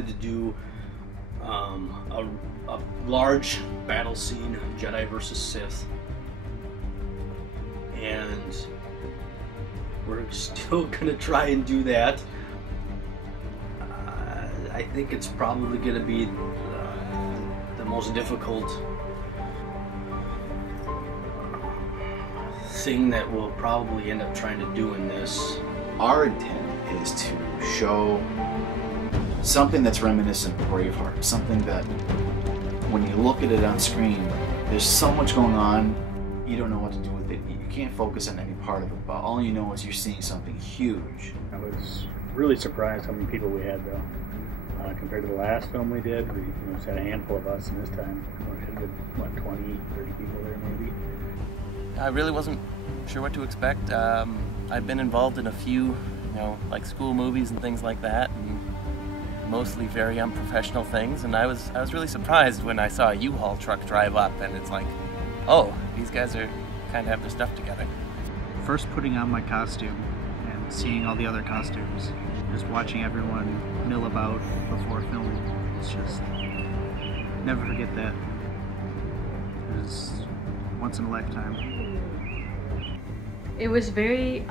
wanted to do a large battle scene, Jedi versus Sith, and we're still gonna try and do that. I think it's probably gonna be the most difficult thing that we'll probably end up trying to do in this. Our intent is to show something that's reminiscent of Braveheart, something that when you look at it on screen, there's so much going on, you don't know what to do with it. You can't focus on any part of it, but all you know is you're seeing something huge. I was really surprised how many people we had, though. Compared to the last film we did, we just had a handful of us, and this time we should have been, what, 20, 30 people there maybe. I really wasn't sure what to expect. I've been involved in a few, like school movies and things like that, and mostly very unprofessional things. And I was really surprised when I saw a U-Haul truck drive up, and it's like, oh, these guys are kind of have their stuff together. First putting on my costume and seeing all the other costumes, just watching everyone mill about before filming, it's just, never forget that. It was once in a lifetime. It was very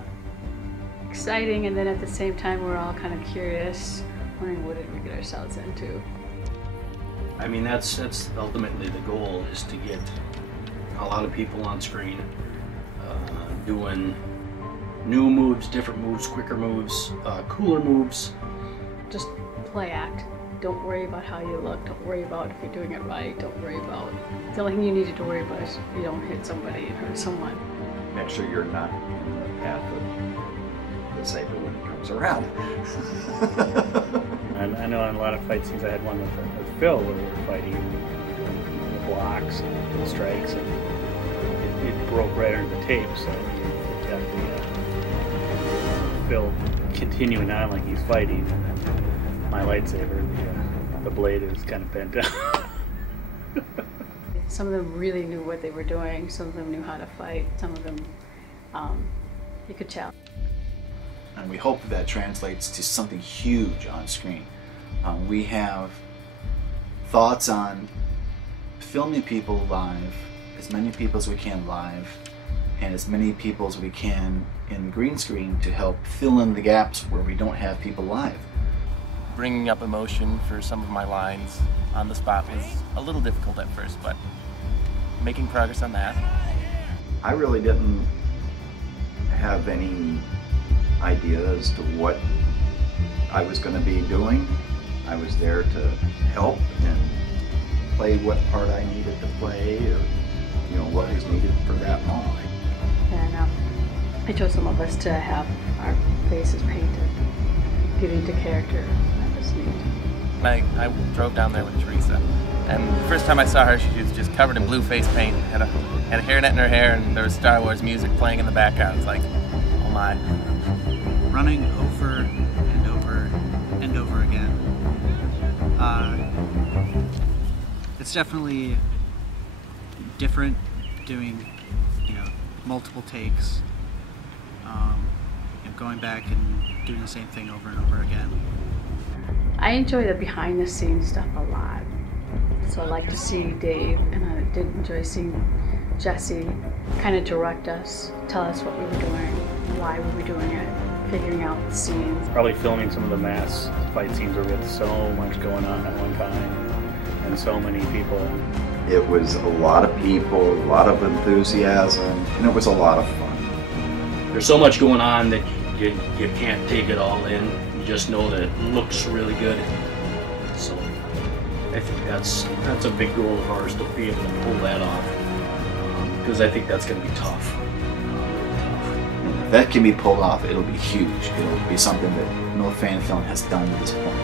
exciting, and then at the same time we're all kind of curious, wondering what did we get ourselves into. I mean, that's ultimately the goal, is to get a lot of people on screen doing new moves, different moves, quicker moves, cooler moves. Just play act. Don't worry about how you look. Don't worry about if you're doing it right. Don't worry about... The only thing you needed to worry about is you don't hit somebody and hurt someone. Make sure you're not in the path of the saber when it comes around. And I know in a lot of fight scenes, I had one with Phil where we were fighting the blocks and the strikes, and it broke right under the tape, so it kept Phil continuing on like he's fighting, and then my lightsaber, the blade is kind of bent down. Some of them really knew what they were doing. Some of them knew how to fight. Some of them, you could tell. And we hope that translates to something huge on screen. We have thoughts on filming people live, as many people as we can live, and as many people as we can in green screen to help fill in the gaps where we don't have people live. Bringing up emotion for some of my lines on the spot was a little difficult at first, but making progress on that. I really didn't have any idea as to what I was going to be doing. I was there to help and play what part I needed to play, or what was needed for that moment. And I chose some of us to have our faces painted, get into character. That was neat. I drove down there with Teresa, and the first time I saw her, she was just covered in blue face paint, had a hairnet in her hair, and there was Star Wars music playing in the background. It's like, oh my. Running over and over and over again. It's definitely different doing, multiple takes, going back and doing the same thing over and over again. I enjoy the behind the scenes stuff a lot. So I like to see Dave, and I did enjoy seeing Jesse kind of direct us, tell us what we were doing, why we were doing it, figuring out the scenes. Probably filming some of the mass fight scenes where we had so much going on at one time, and so many people. It was a lot of people, a lot of enthusiasm, and it was a lot of fun. There's so much going on that you can't take it all in. You just know that it looks really good. So I think that's a big goal of ours, to be able to pull that off, because I think that's going to be tough. If that can be pulled off, it'll be huge. It'll be something that no fan film has done to this point.